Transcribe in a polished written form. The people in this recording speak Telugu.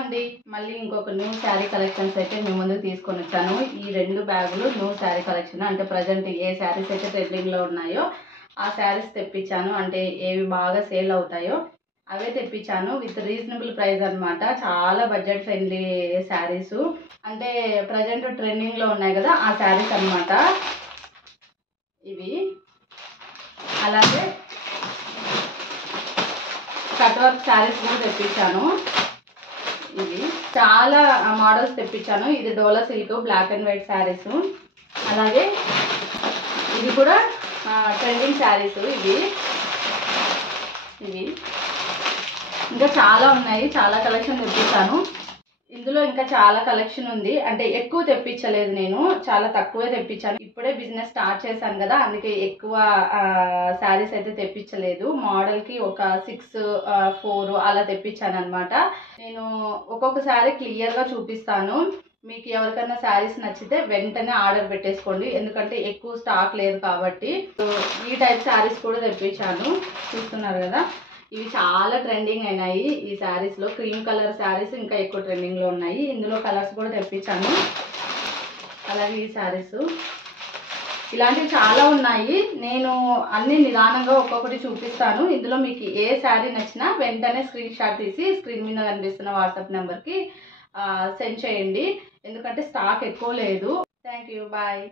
అండి, మళ్ళీ ఇంకొక న్యూ శారీ కలెక్షన్స్ అయితే మీ ముందుకు తీసుకొని వచ్చాను. ఈ 2 బ్యాగులు న్యూ శారీ కలెక్షన్. అంటే ప్రజెంట్ ఏ శారీస్ అయితే ట్రెండింగ్లో ఉన్నాయో ఆ శారీస్ తెప్పించాను. అంటే ఏవి బాగా సేల్ అవుతాయో అవే తెప్పించాను. విత్ రీజనబుల్ ప్రైస్ అనమాట. చాలా బడ్జెట్ ఫ్రెండ్లీ శారీస్. అంటే ప్రజెంట్ ట్రెండింగ్లో ఉన్నాయి కదా ఆ శారీస్ అనమాట ఇవి. అలాగే కట్ వర్క్ శారీస్ కూడా తెప్పించాను. ఇవి చాలా మోడల్స్ తెప్పించాను. ఇది Dola silk black and white saris. అలాగే ఇది కూడా ట్రెండింగ్ శారీస్ ఇవి. ఇంకా చాలా ఉన్నాయి, చాలా కలెక్షన్ తెప్పించాను. ఇందులో ఇంకా చాలా కలెక్షన్ ఉంది. అంటే ఎక్కువ తెప్పించలేదు, నేను చాలా తక్కువే తెప్పించాను. ఇప్పుడే బిజినెస్ స్టార్ట్ చేశాను కదా, అందుకే ఎక్కువ శారీస్ అయితే తెప్పించలేదు. మోడల్కి ఒక 6, 4 అలా తెప్పించాను అనమాట. నేను ఒక్కొక్క శారీ క్లియర్గా చూపిస్తాను. మీకు ఎవరికైనా శారీస్ నచ్చితే వెంటనే ఆర్డర్ పెట్టేసుకోండి, ఎందుకంటే ఎక్కువ స్టాక్ లేదు కాబట్టి. ఈ టైప్ శారీస్ కూడా తెప్పించాను, చూస్తున్నారు కదా. ఇవి చాలా ట్రెండింగ్ అయినాయి ఈ శారీస్లో. క్రీమ్ కలర్ శారీస్ ఇంకా ఎక్కువ ట్రెండింగ్లో ఉన్నాయి. ఇందులో కలర్స్ కూడా తెప్పించాను. అలాగే ఈ శారీస్, ఇలాంటివి చాలా ఉన్నాయి. నేను అన్ని నిదానంగా ఒక్కొక్కటి చూపిస్తాను. ఇందులో మీకు ఏ శారీ నచ్చినా వెంటనే స్క్రీన్ షాట్ తీసి స్క్రీన్ మీద కనిపిస్తున్న వాట్సాప్ నెంబర్కి సెండ్ చేయండి, ఎందుకంటే స్టాక్ ఎక్కువ లేదు. Thank you, bye.